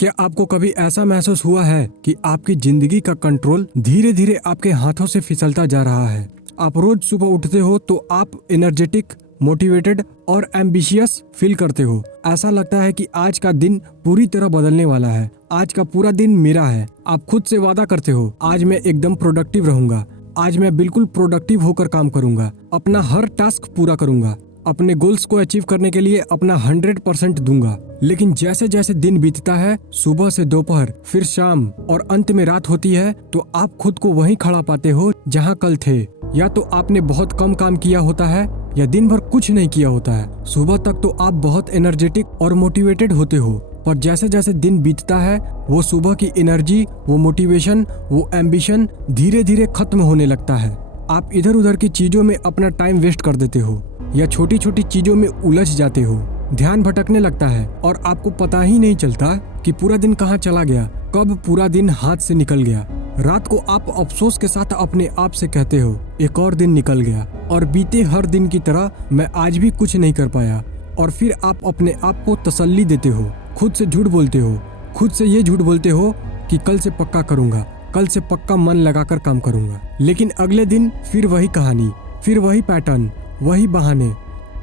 क्या आपको कभी ऐसा महसूस हुआ है कि आपकी जिंदगी का कंट्रोल धीरे धीरे आपके हाथों से फिसलता जा रहा है? आप रोज सुबह उठते हो तो आप एनर्जेटिक, मोटिवेटेड और एम्बिशियस फील करते हो। ऐसा लगता है कि आज का दिन पूरी तरह बदलने वाला है, आज का पूरा दिन मेरा है। आप खुद से वादा करते हो, आज मैं एकदम प्रोडक्टिव रहूंगा, आज मैं बिल्कुल प्रोडक्टिव होकर काम करूंगा, अपना हर टास्क पूरा करूंगा, अपने गोल्स को अचीव करने के लिए अपना 100% दूंगा। लेकिन जैसे जैसे दिन बीतता है, सुबह से दोपहर, फिर शाम और अंत में रात होती है, तो आप खुद को वहीं खड़ा पाते हो जहां कल थे। या तो आपने बहुत कम काम किया होता है या दिन भर कुछ नहीं किया होता है। सुबह तक तो आप बहुत एनर्जेटिक और मोटिवेटेड होते हो, पर जैसे जैसे दिन बीतता है, वो सुबह की एनर्जी, वो मोटिवेशन, वो एम्बिशन धीरे धीरे खत्म होने लगता है। आप इधर उधर की चीजों में अपना टाइम वेस्ट कर देते हो या छोटी छोटी चीजों में उलझ जाते हो। ध्यान भटकने लगता है और आपको पता ही नहीं चलता कि पूरा दिन कहाँ चला गया, कब पूरा दिन हाथ से निकल गया। रात को आप अफसोस के साथ अपने आप से कहते हो, एक और दिन निकल गया और बीते हर दिन की तरह मैं आज भी कुछ नहीं कर पाया। और फिर आप अपने आप को तसल्ली देते हो, खुद से झूठ बोलते हो, खुद से ये झूठ बोलते हो कि कल से पक्का करूंगा, कल से पक्का मन लगाकर काम करूंगा। लेकिन अगले दिन फिर वही कहानी, फिर वही पैटर्न, वही बहाने।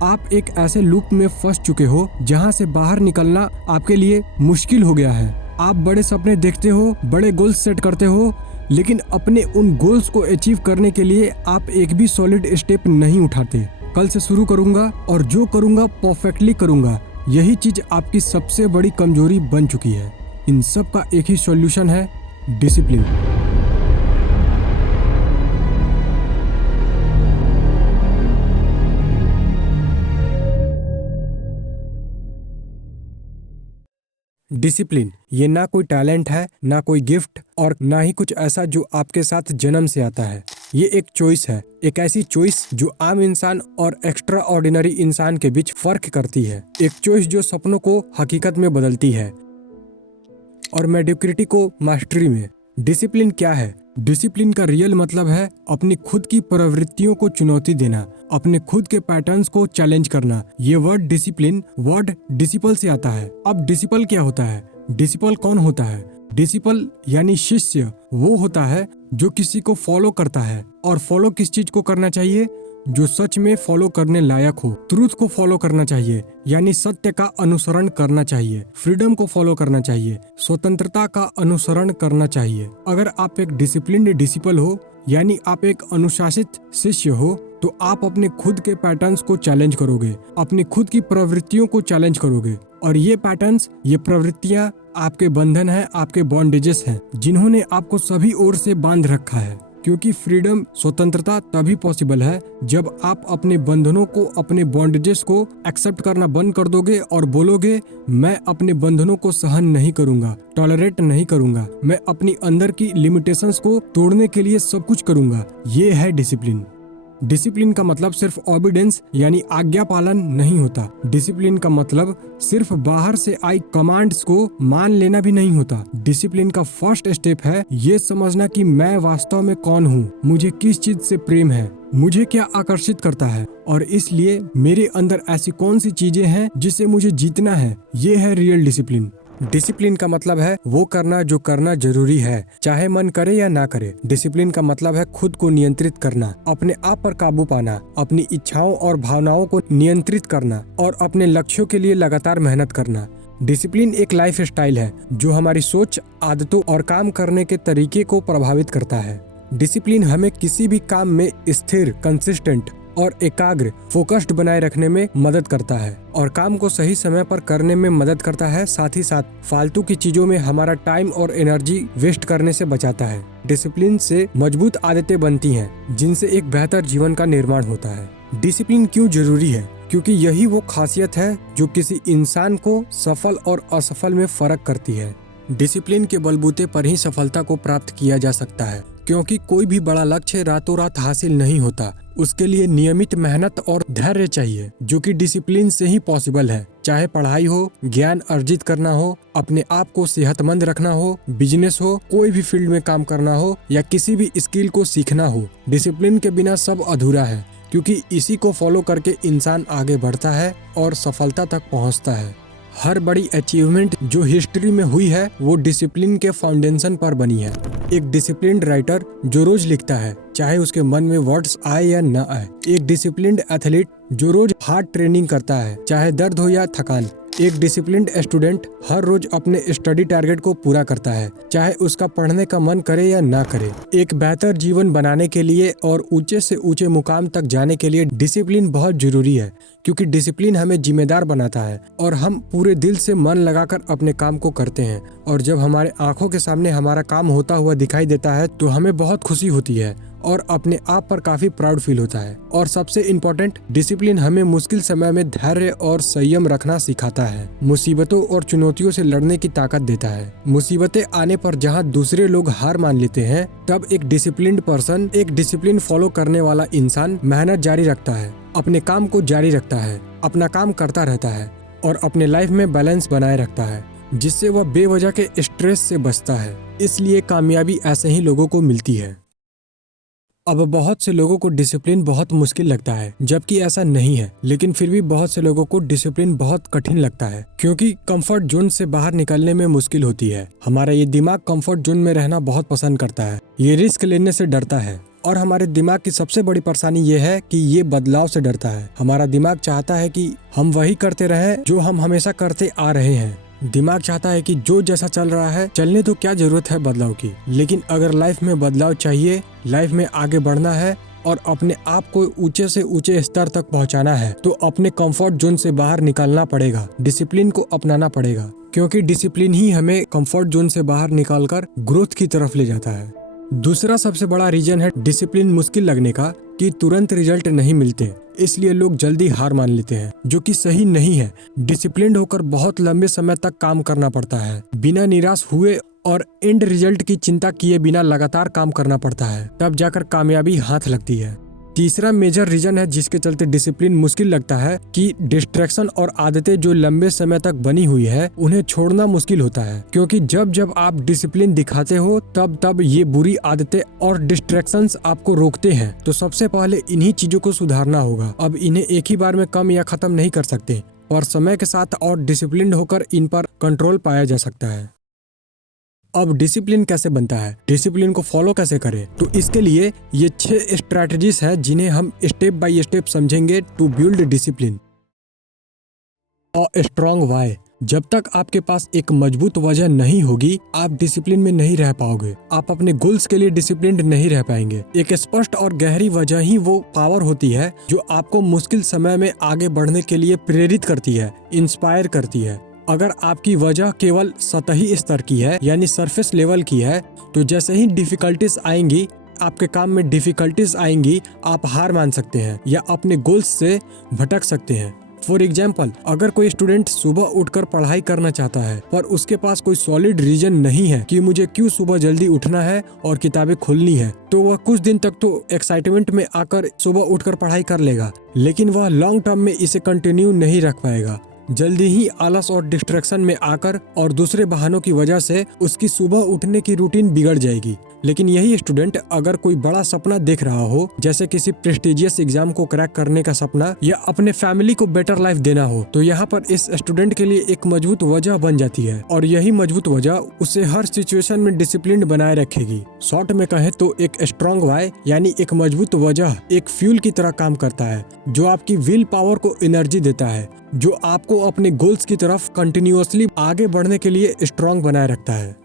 आप एक ऐसे लूप में फंस चुके हो जहां से बाहर निकलना आपके लिए मुश्किल हो गया है। आप बड़े सपने देखते हो, बड़े गोल्स सेट करते हो, लेकिन अपने उन गोल्स को अचीव करने के लिए आप एक भी सॉलिड स्टेप नहीं उठाते। कल से शुरू करूंगा और जो करूंगा परफेक्टली करूंगा, यही चीज आपकी सबसे बड़ी कमजोरी बन चुकी है। इन सब का एक ही सॉल्यूशन है, डिसिप्लिन। डिसिप्लिन ये ना कोई टैलेंट है, ना कोई गिफ्ट और ना ही कुछ ऐसा जो आपके साथ जन्म से आता है। ये एक चॉइस है, एक ऐसी चॉइस जो आम इंसान और एक्स्ट्रा ऑर्डिनरी इंसान के बीच फर्क करती है। एक चॉइस जो सपनों को हकीकत में बदलती है और मेडियोक्रिटी को मास्टरी में। डिसिप्लिन क्या है? डिसिप्लिन का रियल मतलब है अपनी खुद की प्रवृत्तियों को चुनौती देना, अपने खुद के पैटर्न्स को चैलेंज करना। ये वर्ड डिसिप्लिन वर्ड डिसिपल से आता है। अब डिसिपल क्या होता है? डिसिपल कौन होता है? डिसिपल यानी शिष्य वो होता है जो किसी को फॉलो करता है। और फॉलो किस चीज को करना चाहिए? जो सच में फॉलो करने लायक हो। ट्रूथ को फॉलो करना चाहिए, यानी सत्य का अनुसरण करना चाहिए। फ्रीडम को फॉलो करना चाहिए, स्वतंत्रता का अनुसरण करना चाहिए। अगर आप एक डिसिप्लिन्ड डिसिपल हो, यानी आप एक अनुशासित शिष्य हो, तो आप अपने खुद के पैटर्न्स को चैलेंज करोगे, अपनी खुद की प्रवृत्तियों को चैलेंज करोगे। और ये पैटर्न्स, ये प्रवृत्तियां आपके बंधन है, आपके बॉन्डेजेस हैं, जिन्होंने आपको सभी ओर से बांध रखा है। क्योंकि फ्रीडम, स्वतंत्रता तभी पॉसिबल है जब आप अपने बंधनों को, अपने बॉन्डेजेस को एक्सेप्ट करना बंद कर दोगे और बोलोगे, मैं अपने बंधनों को सहन नहीं करूंगा, टॉलरेट नहीं करूंगा, मैं अपनी अंदर की लिमिटेशंस को तोड़ने के लिए सब कुछ करूंगा। ये है डिसिप्लिन। डिसिप्लिन का मतलब सिर्फ ओबीडियंस यानी आज्ञा पालन नहीं होता। डिसिप्लिन का मतलब सिर्फ बाहर से आई कमांड्स को मान लेना भी नहीं होता। डिसिप्लिन का फर्स्ट स्टेप है ये समझना कि मैं वास्तव में कौन हूँ, मुझे किस चीज से प्रेम है, मुझे क्या आकर्षित करता है और इसलिए मेरे अंदर ऐसी कौन सी चीजें हैं जिसे मुझे जीतना है। ये है रियल डिसिप्लिन। डिसिप्लिन का मतलब है वो करना जो करना जरूरी है, चाहे मन करे या ना करे। डिसिप्लिन का मतलब है खुद को नियंत्रित करना, अपने आप पर काबू पाना, अपनी इच्छाओं और भावनाओं को नियंत्रित करना और अपने लक्ष्यों के लिए लगातार मेहनत करना। डिसिप्लिन एक लाइफ स्टाइल है जो हमारी सोच, आदतों और काम करने के तरीके को प्रभावित करता है। डिसिप्लिन हमें किसी भी काम में स्थिर, कंसिस्टेंट और एकाग्र, फोकस्ड बनाए रखने में मदद करता है और काम को सही समय पर करने में मदद करता है। साथ ही साथ फालतू की चीजों में हमारा टाइम और एनर्जी वेस्ट करने से बचाता है। डिसिप्लिन से मजबूत आदतें बनती हैं जिनसे एक बेहतर जीवन का निर्माण होता है। डिसिप्लिन क्यों जरूरी है? क्योंकि यही वो खासियत है जो किसी इंसान को सफल और असफल में फर्क करती है। डिसिप्लिन के बलबूते पर ही सफलता को प्राप्त किया जा सकता है, क्योंकि कोई भी बड़ा लक्ष्य रातों रात हासिल नहीं होता। उसके लिए नियमित मेहनत और धैर्य चाहिए, जो कि डिसिप्लिन से ही पॉसिबल है। चाहे पढ़ाई हो, ज्ञान अर्जित करना हो, अपने आप को सेहतमंद रखना हो, बिजनेस हो, कोई भी फील्ड में काम करना हो या किसी भी स्किल को सीखना हो, डिसिप्लिन के बिना सब अधूरा है। क्योंकि इसी को फॉलो करके इंसान आगे बढ़ता है और सफलता तक पहुंचता है। हर बड़ी अचीवमेंट जो हिस्ट्री में हुई है वो डिसिप्लिन के फाउंडेशन पर बनी है। एक डिसिप्लिन्ड राइटर जो रोज लिखता है चाहे उसके मन में वर्ड्स आए या ना आए। एक डिसिप्लिन्ड एथलीट जो रोज हार्ड ट्रेनिंग करता है चाहे दर्द हो या थकान। एक डिसिप्लिन्ड स्टूडेंट हर रोज अपने स्टडी टारगेट को पूरा करता है चाहे उसका पढ़ने का मन करे या ना करे। एक बेहतर जीवन बनाने के लिए और ऊंचे से ऊंचे मुकाम तक जाने के लिए डिसिप्लिन बहुत जरूरी है, क्योंकि डिसिप्लिन हमें जिम्मेदार बनाता है और हम पूरे दिल से मन लगाकर अपने काम को करते हैं। और जब हमारे आंखों के सामने हमारा काम होता हुआ दिखाई देता है तो हमें बहुत खुशी होती है और अपने आप पर काफी प्राउड फील होता है। और सबसे इम्पोर्टेंट, डिसिप्लिन हमें मुश्किल समय में धैर्य और संयम रखना सिखाता है, मुसीबतों और चुनौतियों से लड़ने की ताकत देता है। मुसीबतें आने पर जहां दूसरे लोग हार मान लेते हैं, तब एक डिसिप्लिन्ड पर्सन, एक डिसिप्लिन फॉलो करने वाला इंसान मेहनत जारी रखता है, अपने काम को जारी रखता है, अपना काम करता रहता है और अपने लाइफ में बैलेंस बनाए रखता है, जिससे वह बेवजह के स्ट्रेस से बचता है। इसलिए कामयाबी ऐसे ही लोगों को मिलती है। अब बहुत से लोगों को डिसिप्लिन बहुत मुश्किल लगता है, जबकि ऐसा नहीं है। लेकिन फिर भी बहुत से लोगों को डिसिप्लिन बहुत कठिन लगता है, क्योंकि कंफर्ट जोन से बाहर निकलने में मुश्किल होती है। हमारा ये दिमाग कंफर्ट जोन में रहना बहुत पसंद करता है, ये रिस्क लेने से डरता है। और हमारे दिमाग की सबसे बड़ी परेशानी ये है कि ये बदलाव से डरता है। हमारा दिमाग चाहता है कि हम वही करते रहें जो हम हमेशा करते आ रहे हैं। दिमाग चाहता है कि जो जैसा चल रहा है चलने तो क्या जरूरत है बदलाव की। लेकिन अगर लाइफ में बदलाव चाहिए, लाइफ में आगे बढ़ना है और अपने आप को ऊंचे से ऊंचे स्तर तक पहुंचाना है, तो अपने कंफर्ट जोन से बाहर निकलना पड़ेगा, डिसिप्लिन को अपनाना पड़ेगा। क्योंकि डिसिप्लिन ही हमें कंफर्ट जोन से बाहर निकालकर ग्रोथ की तरफ ले जाता है। दूसरा सबसे बड़ा रीजन है डिसिप्लिन मुश्किल लगने का कि तुरंत रिजल्ट नहीं मिलते, इसलिए लोग जल्दी हार मान लेते हैं, जो कि सही नहीं है। डिसिप्लिन्ड होकर बहुत लंबे समय तक काम करना पड़ता है, बिना निराश हुए और एंड रिजल्ट की चिंता किए बिना लगातार काम करना पड़ता है, तब जाकर कामयाबी हाथ लगती है। तीसरा मेजर रीजन है जिसके चलते डिसिप्लिन मुश्किल लगता है कि डिस्ट्रैक्शन और आदतें जो लंबे समय तक बनी हुई है उन्हें छोड़ना मुश्किल होता है। क्योंकि जब जब आप डिसिप्लिन दिखाते हो तब तब ये बुरी आदतें और डिस्ट्रैक्शंस आपको रोकते हैं। तो सबसे पहले इन्हीं चीजों को सुधारना होगा। अब इन्हें एक ही बार में कम या खत्म नहीं कर सकते, और समय के साथ और डिसिप्लिन होकर इन पर कंट्रोल पाया जा सकता है। अब डिसिप्लिन कैसे बनता है, डिसिप्लिन को फॉलो कैसे करें, तो इसके लिए ये 6 स्ट्रैटेजीज हैं जिन्हें हम स्टेप बाय स्टेप समझेंगे to build discipline. A strong why. जब तक आपके पास एक मजबूत वजह नहीं होगी, आप डिसिप्लिन में नहीं रह पाओगे। आप अपने गोल्स के लिए डिसिप्लिन्ड नहीं रह पाएंगे। एक स्पष्ट और गहरी वजह ही वो पावर होती है जो आपको मुश्किल समय में आगे बढ़ने के लिए प्रेरित करती है, इंस्पायर करती है। अगर आपकी वजह केवल सतही स्तर की है, यानी सरफेस लेवल की है, तो जैसे ही डिफिकल्टीज आएंगी, आपके काम में डिफिकल्टीज आएंगी, आप हार मान सकते हैं या अपने गोल्स से भटक सकते हैं। फॉर एग्जाम्पल, अगर कोई स्टूडेंट सुबह उठकर पढ़ाई करना चाहता है पर उसके पास कोई सॉलिड रीजन नहीं है कि मुझे क्यों सुबह जल्दी उठना है और किताबें खोलनी है, तो वह कुछ दिन तक तो एक्साइटमेंट में आकर सुबह उठकर पढ़ाई कर लेगा, लेकिन वह लॉन्ग टर्म में इसे कंटिन्यू नहीं रख पाएगा। जल्दी ही आलस और डिस्ट्रैक्शन में आकर और दूसरे बहानों की वजह से उसकी सुबह उठने की रूटीन बिगड़ जाएगी। लेकिन यही स्टूडेंट अगर कोई बड़ा सपना देख रहा हो, जैसे किसी प्रेस्टिजियस एग्जाम को क्रैक करने का सपना या अपने फैमिली को बेटर लाइफ देना हो, तो यहाँ पर इस स्टूडेंट के लिए एक मजबूत वजह बन जाती है और यही मजबूत वजह उसे हर सिचुएशन में डिसिप्लिन बनाए रखेगी। शॉर्ट में कहें तो एक स्ट्रॉन्ग वाई यानी एक मजबूत वजह एक फ्यूल की तरह काम करता है, जो आपकी विल पावर को एनर्जी देता है, जो आपको अपने गोल्स की तरफ कंटिन्यूअसली आगे बढ़ने के लिए स्ट्रॉन्ग बनाए रखता है।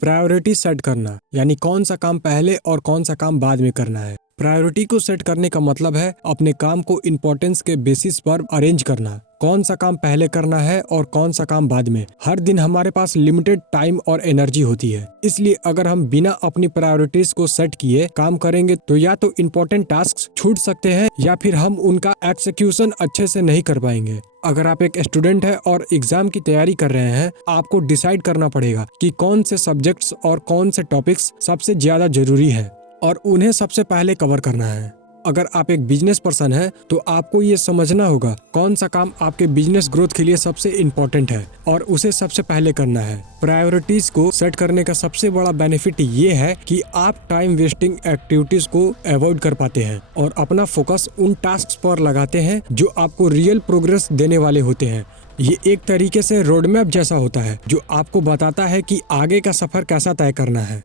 प्रायोरिटी सेट करना, यानी कौन सा काम पहले और कौन सा काम बाद में करना है। प्रायोरिटी को सेट करने का मतलब है अपने काम को इम्पोर्टेंस के बेसिस पर अरेंज करना। कौन सा काम पहले करना है और कौन सा काम बाद में। हर दिन हमारे पास लिमिटेड टाइम और एनर्जी होती है, इसलिए अगर हम बिना अपनी प्रायोरिटीज को सेट किए काम करेंगे तो या तो इम्पोर्टेंट टास्क छूट सकते हैं या फिर हम उनका एक्सिक्यूशन अच्छे से नहीं कर पाएंगे। अगर आप एक स्टूडेंट है और एग्जाम की तैयारी कर रहे हैं, आपको डिसाइड करना पड़ेगा कि कौन से सब्जेक्ट्स और कौन से टॉपिक्स सबसे ज्यादा जरूरी है और उन्हें सबसे पहले कवर करना है। अगर आप एक बिजनेस पर्सन है तो आपको ये समझना होगा कौन सा काम आपके बिजनेस ग्रोथ के लिए सबसे इम्पोर्टेंट है और उसे सबसे पहले करना है। प्रायोरिटीज को सेट करने का सबसे बड़ा बेनिफिट ये है कि आप टाइम वेस्टिंग एक्टिविटीज को अवॉइड कर पाते हैं और अपना फोकस उन टास्क पर लगाते हैं जो आपको रियल प्रोग्रेस देने वाले होते हैं। ये एक तरीके से रोड मैप जैसा होता है जो आपको बताता है कि आगे का सफर कैसा तय करना है।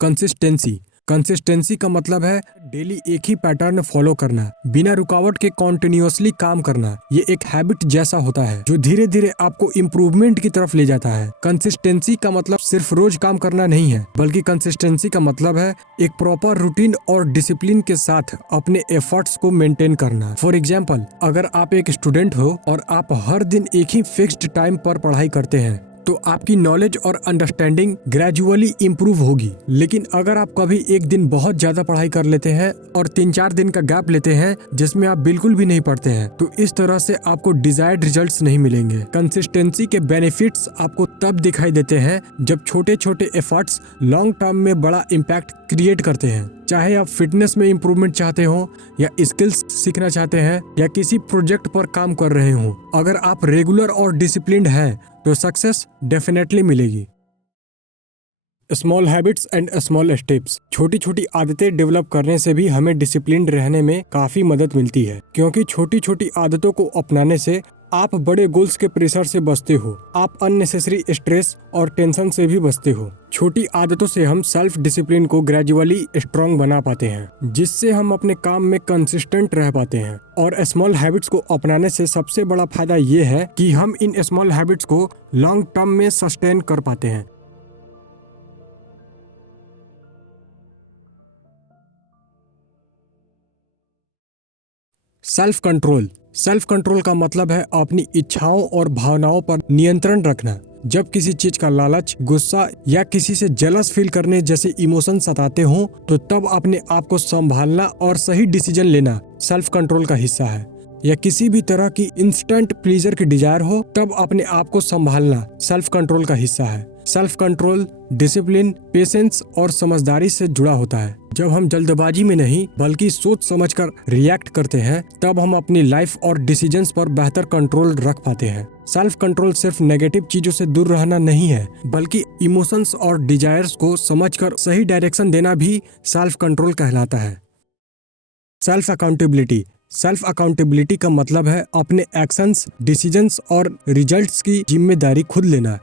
कंसिस्टेंसी। कंसिस्टेंसी का मतलब है डेली एक ही पैटर्न फॉलो करना, बिना रुकावट के कॉन्टिन्यूअसली काम करना। ये एक हैबिट जैसा होता है जो धीरे धीरे आपको इम्प्रूवमेंट की तरफ ले जाता है। कंसिस्टेंसी का मतलब सिर्फ रोज काम करना नहीं है, बल्कि कंसिस्टेंसी का मतलब है एक प्रॉपर रूटीन और डिसिप्लिन के साथ अपने एफर्ट्स को मेंटेन करना। फॉर एग्जाम्पल, अगर आप एक स्टूडेंट हो और आप हर दिन एक ही फिक्स्ड टाइम पर पढ़ाई करते हैं तो आपकी नॉलेज और अंडरस्टैंडिंग ग्रेजुअली इम्प्रूव होगी। लेकिन अगर आप कभी एक दिन बहुत ज्यादा पढ़ाई कर लेते हैं और 3-4 दिन का गैप लेते हैं जिसमें आप बिल्कुल भी नहीं पढ़ते हैं, तो इस तरह से आपको डिजायर्ड रिजल्ट्स नहीं मिलेंगे। कंसिस्टेंसी के बेनिफिट्स आपको तब दिखाई देते हैं जब छोटे छोटे एफर्ट्स लॉन्ग टर्म में बड़ा इम्पैक्ट क्रिएट करते हैं। चाहे आप फिटनेस में इम्प्रूवमेंट चाहते हो या स्किल्स सीखना चाहते हैं या किसी प्रोजेक्ट पर काम कर रहे हो, अगर आप रेगुलर और डिसिप्लिन्ड हैं तो सक्सेस डेफिनेटली मिलेगी। Small habits and small steps. छोटी छोटी आदतें डेवलप करने से भी हमें डिसिप्लिन्ड रहने में काफी मदद मिलती है, क्योंकि छोटी छोटी आदतों को अपनाने से आप बड़े गोल्स के प्रेशर से बचते हो, आप अननेसेसरी स्ट्रेस और टेंशन से भी बचते हो। छोटी आदतों से हम सेल्फ डिसिप्लिन को ग्रेजुअली स्ट्रॉन्ग बना पाते हैं, जिससे हम अपने काम में कंसिस्टेंट रह पाते हैं। और स्मॉल हैबिट्स को अपनाने से सबसे बड़ा फायदा ये है कि हम इन स्मॉल हैबिट्स को लॉन्ग टर्म में सस्टेन कर पाते हैं। Self control. सेल्फ कंट्रोल का मतलब है अपनी इच्छाओं और भावनाओं पर नियंत्रण रखना। जब किसी चीज का लालच, गुस्सा या किसी से जेलस फील करने जैसे इमोशन सताते हो, तो तब अपने आप को संभालना और सही डिसीजन लेना सेल्फ कंट्रोल का हिस्सा है। या किसी भी तरह की इंस्टेंट प्लीजर की डिजायर हो, तब अपने आप को संभालना सेल्फ कंट्रोल का हिस्सा है। सेल्फ कंट्रोल डिसिप्लिन, पेशेंस और समझदारी से जुड़ा होता है। जब हम जल्दबाजी में नहीं बल्कि सोच समझकर रिएक्ट करते हैं, तब हम अपनी लाइफ और डिसीजंस पर बेहतर कंट्रोल रख पाते हैं। सेल्फ कंट्रोल सिर्फ नेगेटिव चीजों से दूर रहना नहीं है, बल्कि इमोशंस और डिजायर्स को समझकर सही डायरेक्शन देना भी सेल्फ कंट्रोल कहलाता है। Self accountability. सेल्फ अकाउंटेबिलिटी का मतलब है अपने एक्शंस, डिसीजंस और रिजल्ट्स की जिम्मेदारी खुद लेना।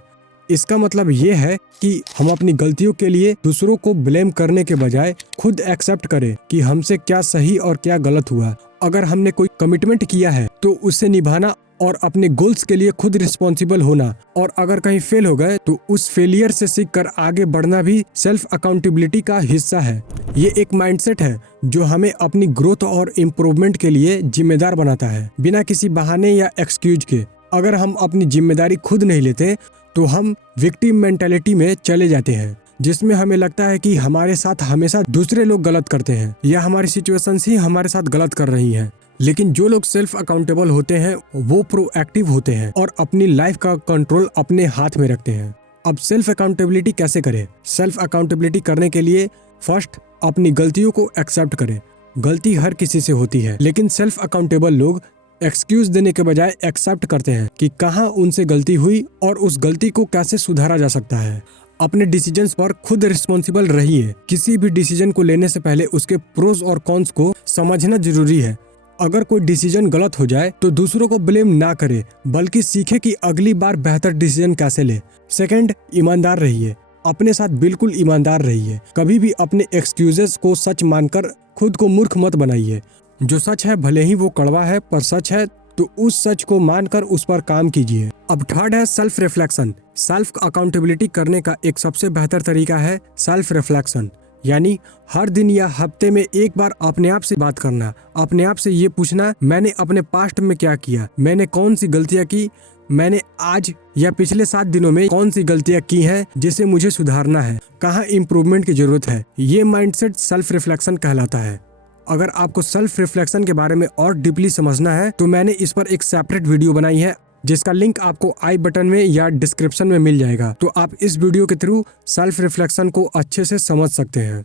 इसका मतलब ये है कि हम अपनी गलतियों के लिए दूसरों को ब्लेम करने के बजाय खुद एक्सेप्ट करें कि हमसे क्या सही और क्या गलत हुआ। अगर हमने कोई कमिटमेंट किया है तो उसे निभाना और अपने गोल्स के लिए खुद रिस्पॉन्सिबल होना, और अगर कहीं फेल हो गए तो उस फेलियर से सीखकर आगे बढ़ना भी सेल्फ अकाउंटेबिलिटी का हिस्सा है। ये एक माइंडसेट है जो हमें अपनी ग्रोथ और इम्प्रूवमेंट के लिए जिम्मेदार बनाता है, बिना किसी बहाने या एक्सक्यूज के। अगर हम अपनी जिम्मेदारी खुद नहीं लेते तो हम विक्टिम मेंटालिटी में चले जाते हैं, जिसमें हमें लगता है कि हमारे साथ हमेशा दूसरे लोग गलत करते हैं या हमारी सिचुएशंस ही हमारे साथ गलत कर रही हैं। लेकिन जो लोग सेल्फ अकाउंटेबल होते हैं वो प्रोएक्टिव होते हैं और अपनी लाइफ का कंट्रोल अपने हाथ में रखते हैं। अब सेल्फ अकाउंटेबिलिटी कैसे करें? सेल्फ अकाउंटेबिलिटी करने के लिए फर्स्ट अपनी गलतियों को एक्सेप्ट करें। गलती हर किसी से होती है, लेकिन सेल्फ अकाउंटेबल लोग एक्सक्यूज देने के बजाय एक्सेप्ट करते हैं कि कहाँ उनसे गलती हुई और उस गलती को कैसे सुधारा जा सकता है। अपने डिसीजंस पर खुद रिस्पॉन्सिबल रहिए। किसी भी डिसीजन को लेने से पहले उसके प्रोज और कॉन्स को समझना जरूरी है। अगर कोई डिसीजन गलत हो जाए तो दूसरों को ब्लेम ना करे, बल्कि सीखे कि अगली बार बेहतर डिसीजन कैसे ले। सेकंड, ईमानदार रहिए। अपने साथ बिल्कुल ईमानदार रहिए। कभी भी अपने एक्सक्यूजेस को सच मानकर खुद को मूर्ख मत बनाइए। जो सच है भले ही वो कड़वा है, पर सच है तो उस सच को मानकर उस पर काम कीजिए। अब थर्ड है सेल्फ रिफ्लेक्शन। सेल्फ अकाउंटेबिलिटी करने का एक सबसे बेहतर तरीका है सेल्फ रिफ्लेक्शन, यानी हर दिन या हफ्ते में एक बार अपने आप से बात करना। अपने आप से ये पूछना, मैंने अपने पास्ट में क्या किया, मैंने कौन सी गलतियां की, मैंने आज या पिछले 7 दिनों में कौन सी गलतियां की हैं जिसे मुझे सुधारना है, कहाँ इम्प्रूवमेंट की जरूरत है। ये माइंडसेट सेल्फ रिफ्लेक्शन कहलाता है। अगर आपको सेल्फ रिफ्लेक्शन के बारे में और डीपली समझना है तो मैंने इस पर एक सेपरेट वीडियो बनाई है, जिसका लिंक आपको आई बटन में या डिस्क्रिप्शन में मिल जाएगा। तो आप इस वीडियो के थ्रू सेल्फ रिफ्लेक्शन को अच्छे से समझ सकते हैं।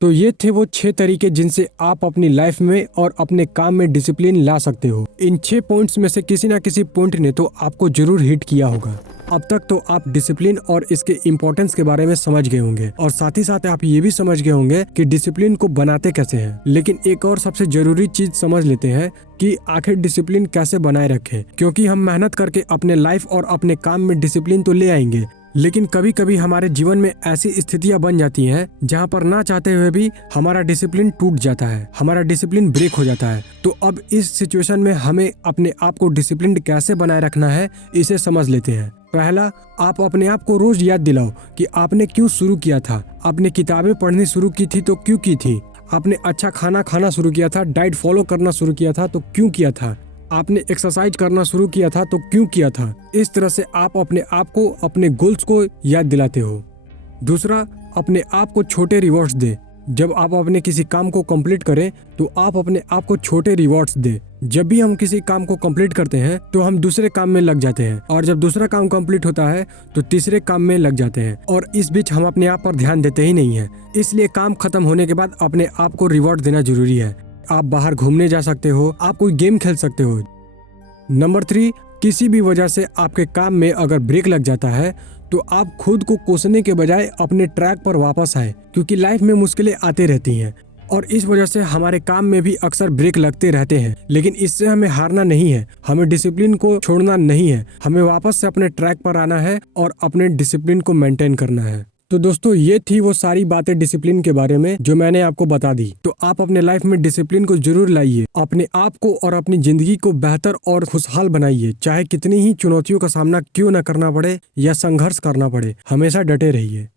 तो ये थे वो 6 तरीके जिनसे आप अपनी लाइफ में और अपने काम में डिसिप्लिन ला सकते हो। इन 6 पॉइंट्स में से किसी ना किसी पॉइंट ने तो आपको जरूर हिट किया होगा। अब तक तो आप डिसिप्लिन और इसके इम्पोर्टेंस के बारे में समझ गए होंगे और साथ ही साथ आप ये भी समझ गए होंगे कि डिसिप्लिन को बनाते कैसे हैं। लेकिन एक और सबसे जरूरी चीज समझ लेते हैं कि आखिर डिसिप्लिन कैसे बनाए रखें, क्योंकि हम मेहनत करके अपने लाइफ और अपने काम में डिसिप्लिन तो ले आएंगे, लेकिन कभी कभी हमारे जीवन में ऐसी स्थितियां बन जाती हैं जहां पर ना चाहते हुए भी हमारा डिसिप्लिन टूट जाता है, हमारा डिसिप्लिन ब्रेक हो जाता है। तो अब इस सिचुएशन में हमें अपने आप को डिसिप्लिन कैसे बनाए रखना है, इसे समझ लेते हैं। पहला, आप अपने आप को रोज याद दिलाओ कि आपने क्यों शुरू किया था। आपने किताबें पढ़नी शुरू की थी तो क्यों की थी? आपने अच्छा खाना खाना शुरू किया था, डाइट फॉलो करना शुरू किया था तो क्यों किया था? आपने एक्सरसाइज करना शुरू किया था तो क्यों किया था? इस तरह से आप अपने आप को अपने गोल्स को याद दिलाते हो। दूसरा, अपने आप को छोटे रिवॉर्ड्स दे। जब आप अपने किसी काम को कंप्लीट करें तो आप अपने आप को छोटे रिवॉर्ड्स दे। जब भी हम किसी काम को कंप्लीट करते हैं तो हम दूसरे काम में लग जाते हैं, और जब दूसरा काम कंप्लीट होता है तो तीसरे काम में लग जाते हैं, और इस बीच हम अपने आप पर ध्यान देते ही नहीं है। इसलिए काम खत्म होने के बाद अपने आप को रिवॉर्ड देना जरूरी है। आप बाहर घूमने जा सकते हो, आप कोई गेम खेल सकते हो। नंबर 3, किसी भी वजह से आपके काम में अगर ब्रेक लग जाता है तो आप खुद को कोसने के बजाय अपने ट्रैक पर वापस आए, क्योंकि लाइफ में मुश्किलें आते रहती हैं और इस वजह से हमारे काम में भी अक्सर ब्रेक लगते रहते हैं। लेकिन इससे हमें हारना नहीं है, हमें डिसिप्लिन को छोड़ना नहीं है, हमें वापस से अपने ट्रैक पर आना है और अपने डिसिप्लिन को मेंटेन करना है। तो दोस्तों, ये थी वो सारी बातें डिसिप्लिन के बारे में जो मैंने आपको बता दी। तो आप अपने लाइफ में डिसिप्लिन को जरूर लाइए, अपने आप को और अपनी जिंदगी को बेहतर और खुशहाल बनाइए। चाहे कितनी ही चुनौतियों का सामना क्यों न करना पड़े या संघर्ष करना पड़े, हमेशा डटे रहिए।